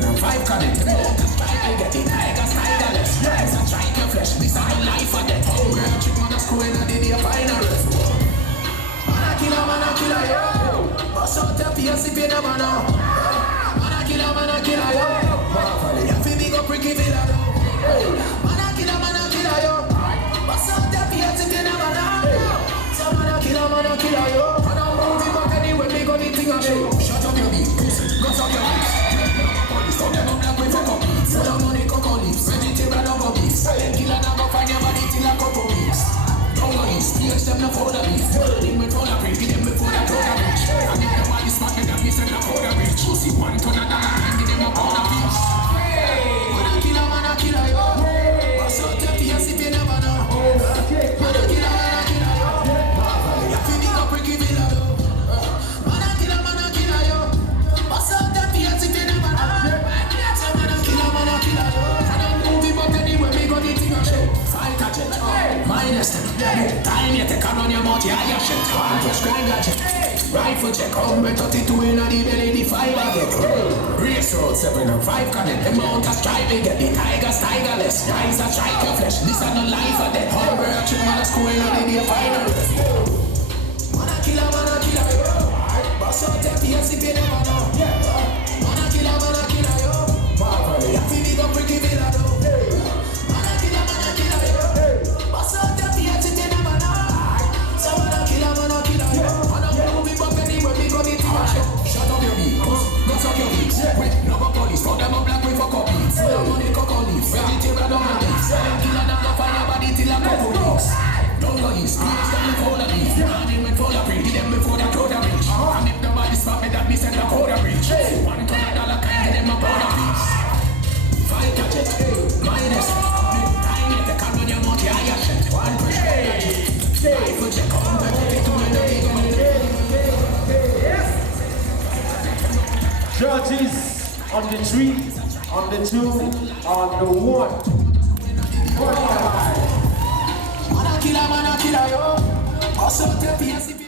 7 and 5 connect. I get the tigers, tigerless. Yes, I try your flesh. This is my life or death. Oh, girl, chick on the school and I did the final. Man, I kill her, yo. Bust out the PS if you never know. Man, I kill her, yo. Marvel, you feel me go pricky villa, yo. Man, I kill her, yo. Bust out the PS if you never know. So man, I kill her, yo. Man, I'm moving back anyway, me go the thing I show. Shut up your beat, go suck your lips. Police don't never black with fuck up beats. Full of money, cocoa leaves. Vegetarian over beats. Silent killer never find your body till a couple weeks. Don't go east, tears them no for the beats. Building with all the break, give them before the total reach. And if the body smart, then me send a for the reach. Pussy 1 ton of dollar and give them a pound of beats. Man, I kill her, yo. Bust out your PS if you never know. Man, I kill her, yo. You feel me go pricky villa, yo. Man, I kill her, yo. Bust out your PS if you never know. So man, I kill her, yo. And I'm moving back anyway, me go the thing I show. Fight a jet, minus 10. Time you take on your mouth, yeah, your shit. One prescribe gadget. Rifle check, over 32 in the belly, the 5 again. Race road 7 and 5 connect. The mount a stripe, get the tigers, tigerless. Rise a strike your flesh, this is no life or death. Over a chick, man, a school in the final. Man, I kill her, yo. Bust out the PS if you never know. Man, I kill her, yo. Marvel, you feel me go pricky villa, though. Man, I kill her, yo. Bust out the PS if you never know. So man, I kill her, yo. And I'm moving back anyway, we go the thing I show. Shut up your beat, go suck your beats. Wait, no go police, fuck them up black with fuck up beats. Full of money, cocoa leaves. Vegetarian over beats. Killer never find your body till a couple weeks. Don't go east, please them before the beat. Running with full of break, give them before the crowd a reach. And if the body spot me, that me send the code a reach. 1 ton of dollar can't get them a pound of beats. Fight a jet, minus 10. Time you take on your mouth, yeah, your shit. One push, rifle check, over 32 in the big money. Judges on the 3, on the 2, on the 1. Man, I kill her, yo. Bust out the PS.